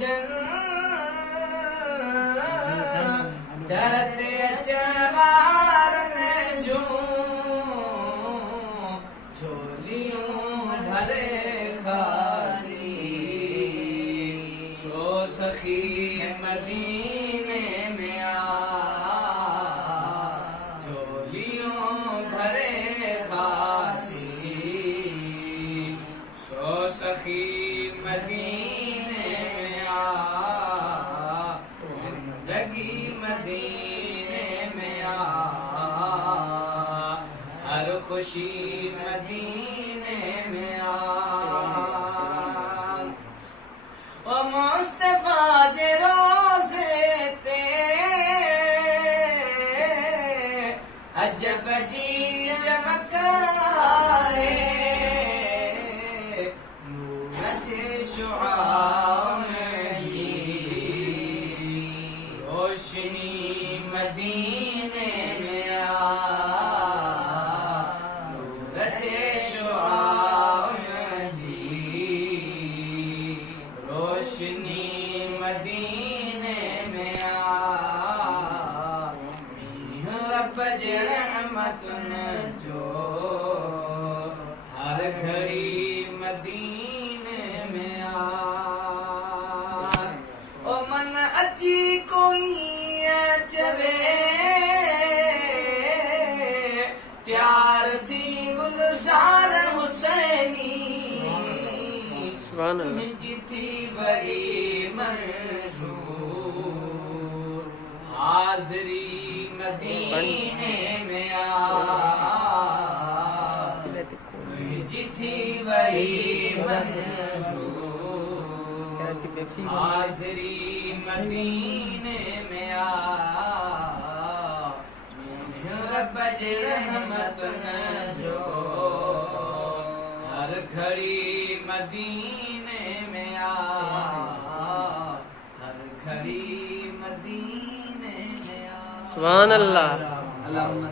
जन धरते अचनवार में जो झोलियों भरे खाली सो सखी मदीने में आ झोलियों भरे खाली सो सखी मदीने में आ जिंदगी मदीने में आ हर खुशी मदीने में आ ओ मुस्तफा जे रोज़े ते अजब जी चमकाए नूर जे शुआओं में जी रोशनी मदीने में आ नूर जे शुआओं में जी रोशनी मदीने में आ रब जे रहमतुन जो हर घड़ी मदीने में आ ओ मन अची कोई चवे त्यार थी गुलजार हुसैनी मुंहिंजी थी वरी मंजूर हाज़री मदीने में आ मुंहिंजी थी वरी मंजूर हाज़री मदीने में आ रब जे रहमतुन जो हर घड़ी मदीने में आ हर घड़ी मदीने में आ। सुभान अल्लाह।